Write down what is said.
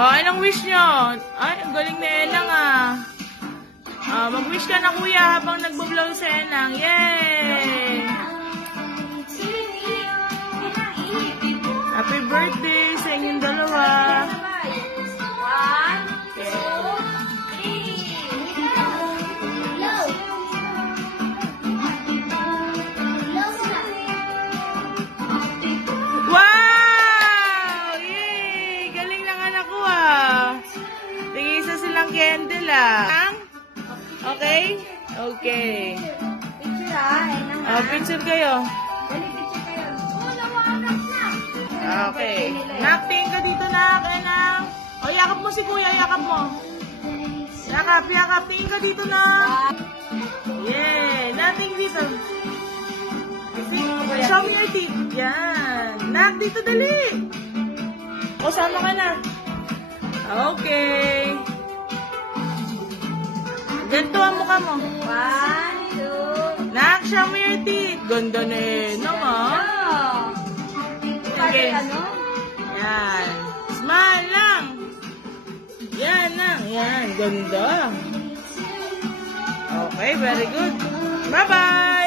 Oh, anong wish nyo? Ay, ang galing na Enang ah. Mag-wish ka na kuya habang nagbo-vlog sa Enang. Yay! Happy birthday sa inyong dalawa. Wow! Yay! Galing ng anak ko ah. Tig-isa silang candle ah. Okay? Okay. Picture ah. Oh, picture kayo. Okay. Nak, tingin ka dito, Nak. Enang. O, yakap mo si kuya. Yakap mo. Yakap, yakap. Tingin ka dito, Nak. Yeah. Nating dito. Show me your teeth. Yan. Nak, dito dali. O, sama ka na. Okay. Ganito ang mukha mo. 1, 2. Nak, show me your teeth. Ganda na Enang, ah. Okay. Yan. Smile lang. Yan lang. Yan. Ganda. Okay, very good. Bye-bye.